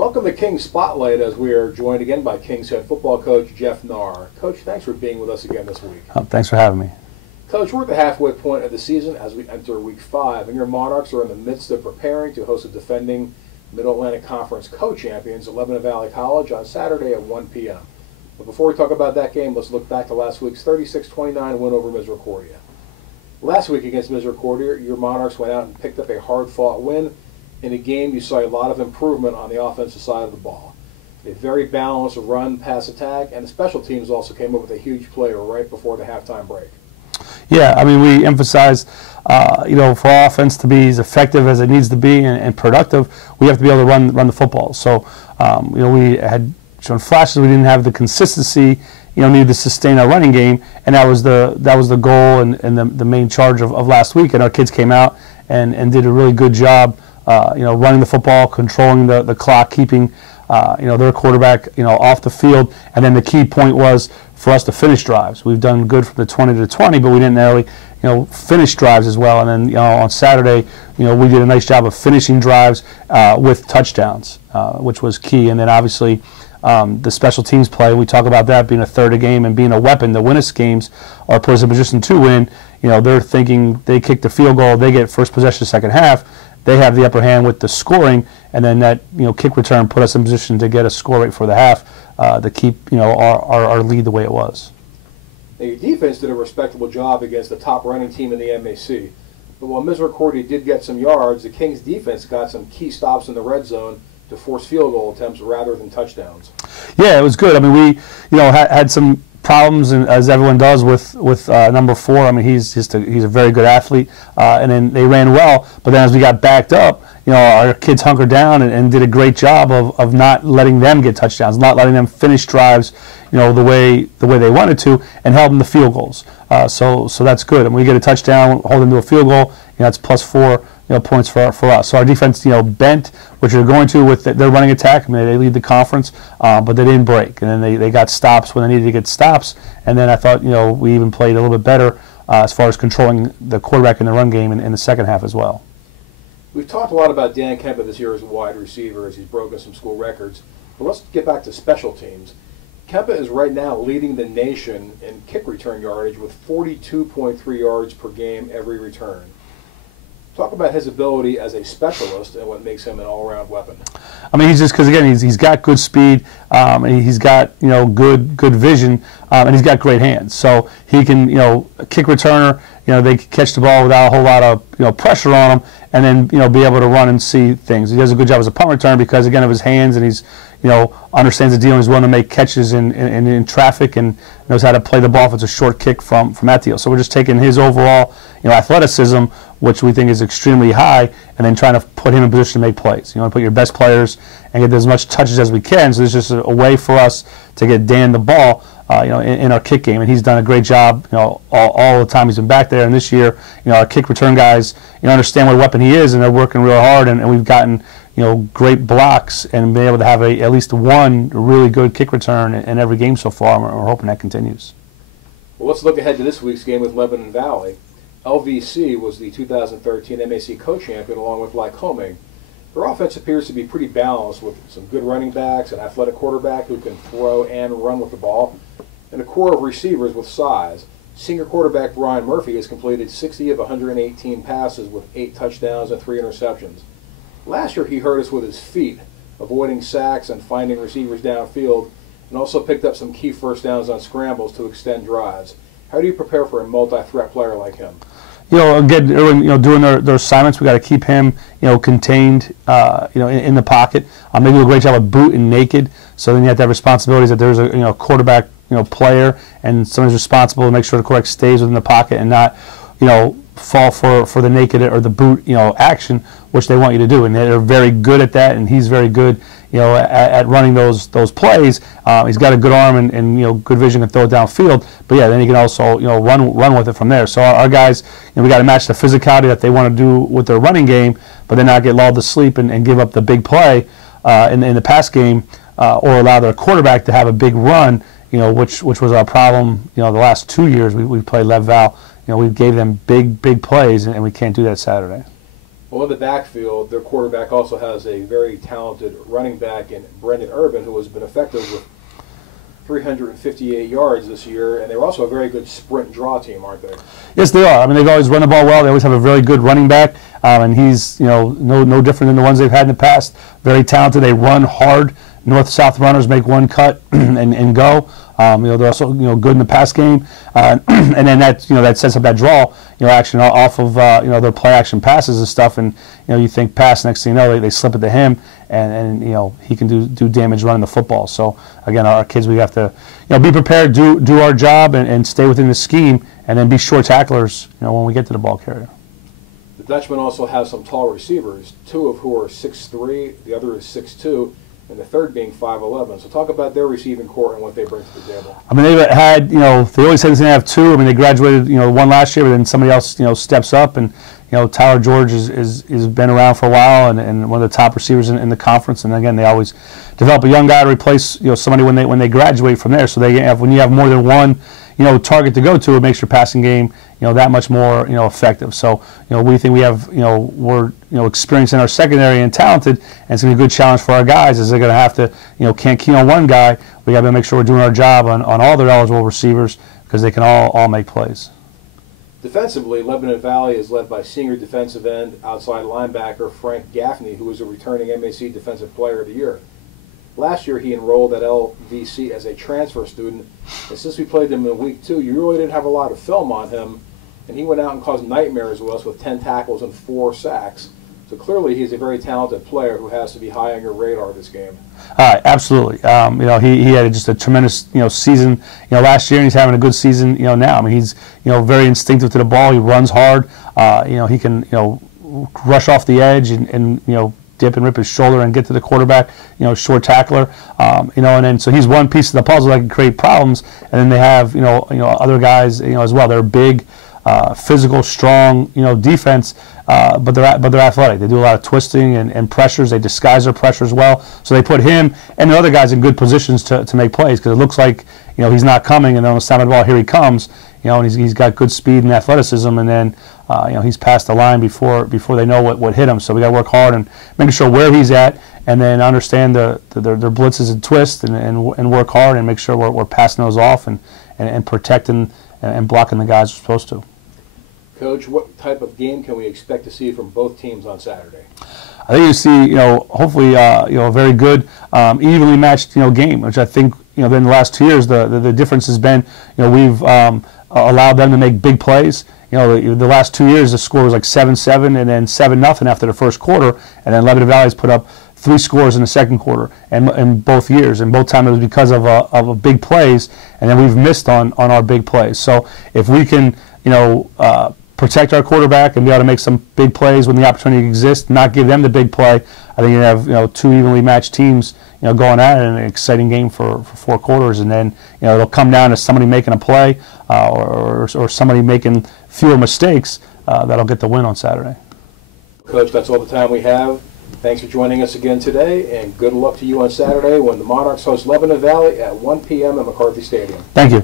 Welcome to Kings Spotlight as we are joined again by Kings head football coach Jeff Knarr. Coach, thanks for being with us again this week. Thanks for having me. Coach, we're at the halfway point of the season as we enter Week 5, and your Monarchs are in the midst of preparing to host the defending Mid-Atlantic Conference co-champions at Lebanon Valley College on Saturday at 1 p.m. But before we talk about that game, let's look back to last week's 36-29 win over Misericordia. Last week against Misericordia, your Monarchs went out and picked up a hard-fought win. In a game, you saw a lot of improvement on the offensive side of the ball. A very balanced run-pass attack, and the special teams also came up with a huge play right before the halftime break. Yeah, I mean, we emphasize, for our offense to be as effective as it needs to be and productive, we have to be able to run the football. So, we had shown flashes. We didn't have the consistency, needed to sustain our running game, and that was the goal and the main charge of last week. And our kids came out and did a really good job. Running the football, controlling the clock, keeping their quarterback off the field, and then the key point was for us to finish drives. We've done good from the 20 to 20, but we didn't really finish drives as well. And then on Saturday, we did a nice job of finishing drives with touchdowns, which was key. And then obviously the special teams play. We talk about that being a third a game and being a weapon to win us games or put us in position to win. They're thinking they kick the field goal, they get first possession second half. They have the upper hand with the scoring, and then that kick return put us in position to get a score rate for the half to keep our lead the way it was. Now, your defense did a respectable job against the top running team in the MAC. But while Misericordia did get some yards, the Kings defense got some key stops in the red zone to force field goal attempts rather than touchdowns. Yeah, it was good. I mean, we had some problems, and as everyone does with number 4. I mean, he's a very good athlete, and then they ran well. But then as we got backed up, our kids hunkered down and did a great job of not letting them get touchdowns, not letting them finish drives, the way they wanted to, and held them to field goals. So that's good. And when we get a touchdown, hold them to a field goal, that's +4. Points for us. So our defense, bent, which they're going to with their running attack. I mean, they lead the conference, but they didn't break. And then they got stops when they needed to get stops. And then I thought, we even played a little bit better as far as controlling the quarterback in the run game in the second half as well. We've talked a lot about Dan Kempa this year as a wide receiver as he's broken some school records. But let's get back to special teams. Kempa is right now leading the nation in kick return yardage with 42.3 yards per game every return. Talk about his ability as a specialist and what makes him an all-around weapon. I mean, because again, he's got good speed, and he's got good vision, and he's got great hands. So he can a kick returner. They can catch the ball without a whole lot of pressure on him, and then be able to run and see things. He does a good job as a punt returner because again of his hands, and he's understands the deal. And he's willing to make catches in traffic and knows how to play the ball if it's a short kick from that deal. So we're just taking his overall athleticism, which we think is extremely high, and then trying to put him in position to make plays. You want to put your best players and get as much touches as we can. So there's just a way for us to get Dan the ball, in our kick game, and he's done a great job, all the time he's been back there. And this year, our kick return guys, understand what a weapon he is, and they're working real hard, and we've gotten great blocks and been able to have at least one really good kick return in every game so far. And we're hoping that continues. Well, let's look ahead to this week's game with Lebanon Valley. LVC was the 2013 MAC co-champion along with Lycoming. Their offense appears to be pretty balanced with some good running backs, an athletic quarterback who can throw and run with the ball, and a core of receivers with size. Senior quarterback Brian Murphy has completed 60 of 118 passes with 8 touchdowns and 3 interceptions. Last year he hurt us with his feet, avoiding sacks and finding receivers downfield, and also picked up some key first downs on scrambles to extend drives. How do you prepare for a multi-threat player like him? Again, doing their assignments, we got to keep him, contained, in the pocket. They do a great job of boot and naked. So then you have to have responsibilities that there's a quarterback, player, and someone's responsible to make sure the quarterback stays within the pocket and not, fall for the naked or the boot, action, which they want you to do. And they're very good at that, and he's very good, at running those plays. He's got a good arm and good vision and throw it downfield. But yeah, then he can also run with it from there. So our guys, we got to match the physicality that they want to do with their running game, but then not get lulled to sleep and give up the big play in the pass game, or allow their quarterback to have a big run. Which was our problem. The last 2 years we played Lev Val. We gave them big plays, and we can't do that Saturday. Well, in the backfield, their quarterback also has a very talented running back in Brendan Urban, who has been effective with 358 yards this year, and they're also a very good sprint draw team, aren't they? Yes, they are. I mean, they've always run the ball well. They always have a very good running back, and he's no different than the ones they've had in the past. Very talented. They run hard. North-south runners make one cut and go. They're also good in the pass game, and then that sets up that draw action off of their play action passes and stuff. And you think pass, next thing you know they slip it to him, and he can do damage running the football. So again, our kids, we have to be prepared, do our job, and stay within the scheme, and then be short tacklers when we get to the ball carrier. The Dutchman also has some tall receivers, two of who are 6'3", the other is 6'2". And the third being 5'11". So talk about their receiving core and what they bring to the table. I mean, they've had, they always said they have two. I mean, they graduated, one last year, but then somebody else, steps up. And, Tyler George is been around for a while and one of the top receivers in the conference. And again, they always develop a young guy to replace, somebody when they graduate from there. So when you have more than one, target to go to, it makes your passing game, that much more, effective. So, we think we have, we're, experienced in our secondary and talented, and it's going to be a good challenge for our guys as they're going to have to, can't key on one guy. We got to make sure we're doing our job on all their eligible receivers because they can all make plays. Defensively, Lebanon Valley is led by senior defensive end, outside linebacker Frank Gaffney, who is a returning MAC Defensive Player of the Year. Last year, he enrolled at LVC as a transfer student, and since we played him in week 2, you really didn't have a lot of film on him, and he went out and caused nightmares with us with 10 tackles and 4 sacks. So clearly, he's a very talented player who has to be high on your radar this game. Absolutely. He had just a tremendous season last year, and he's having a good season now. I mean, he's very instinctive to the ball. He runs hard. He can rush off the edge and dip and rip his shoulder and get to the quarterback, short tackler, and then so he's one piece of the puzzle that can create problems, and then they have, other guys, as well. They're big, physical, strong, defense, but they're athletic. They do a lot of twisting and pressures. They disguise their pressures well, so they put him and the other guys in good positions to make plays because it looks like, he's not coming, and then on the side of the ball, here he comes, and he's got good speed and athleticism, and then he's past the line before they know what hit him. So we got to work hard and making sure where he's at, and then understand their blitzes and twists, and work hard and make sure we're passing those off and protecting and blocking the guys we're supposed to. Coach, what type of game can we expect to see from both teams on Saturday? I think you see, hopefully, a very good, evenly matched, game, which I think, in the last 2 years, the difference has been, we've allowed them to make big plays. The last 2 years, the score was like 7-7 and then 7-0 after the first quarter, and then Lebanon Valley's put up 3 scores in the second quarter, and both years, and both times it was because of a big plays, and then we've missed on our big plays. So if we can, protect our quarterback and be able to make some big plays when the opportunity exists, not give them the big play, I think you have 2 evenly matched teams going at it in an exciting game for 4 quarters, and then it'll come down to somebody making a play or somebody making fewer mistakes that'll get the win on Saturday. Coach, that's all the time we have. Thanks for joining us again today, and good luck to you on Saturday when the Monarchs host Lebanon Valley at 1 p.m. at McCarthy Stadium. Thank you.